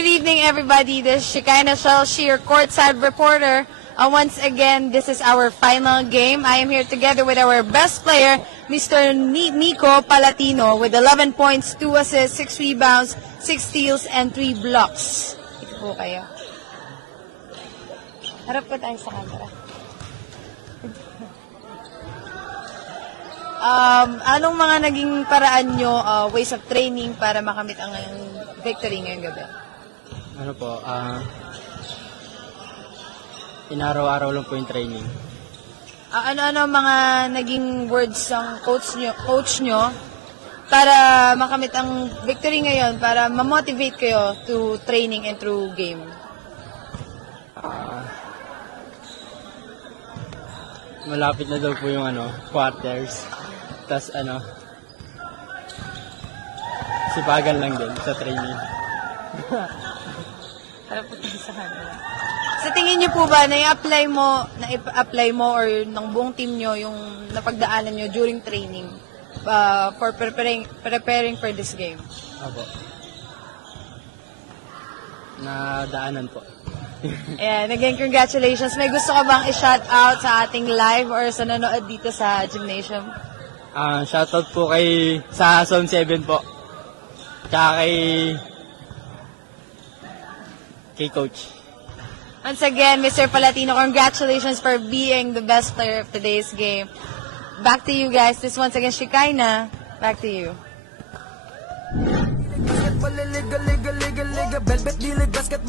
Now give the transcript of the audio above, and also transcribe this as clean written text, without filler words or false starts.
Good evening, everybody. This is Shekinah Shelshi, your courtside reporter. Once again, this is our final game. I am here together with our best player, Mr. Nico Palatino, with 11 points, 2 assists, 6 rebounds, 6 steals, and 3 blocks. Ito po kayo. Harap po tayo sa camera. Anong mga naging paraan nyo, ways of training para makamit ang victory ngayong gabi? Ano po, inaraw-araw lang po yung training. Ano-ano mga naging words ng coach nyo para makamit ang victory ngayon, para ma-motivate kayo to training and through game? Malapit na daw po yung quarters. Tapos sipagan lang din sa training. Para po tayo sa camera. Sa tingin niyo po ba, na-apply mo or ng buong team nyo yung napagdaanan nyo during training for preparing for this game? Opo. Nadaanan po. Ayan, again, congratulations. May gusto ka bang i-shout out sa ating live or sa nanood dito sa gymnasium? Shoutout po sa Zone 7 po. Tsaka kay Coach. Once again, Mr. Palatino, congratulations for being the best player of today's game. Back to you guys. This once again, Shekinah. Back to you. Basketball, liga, liga, liga, liga, velvet, liga, basket.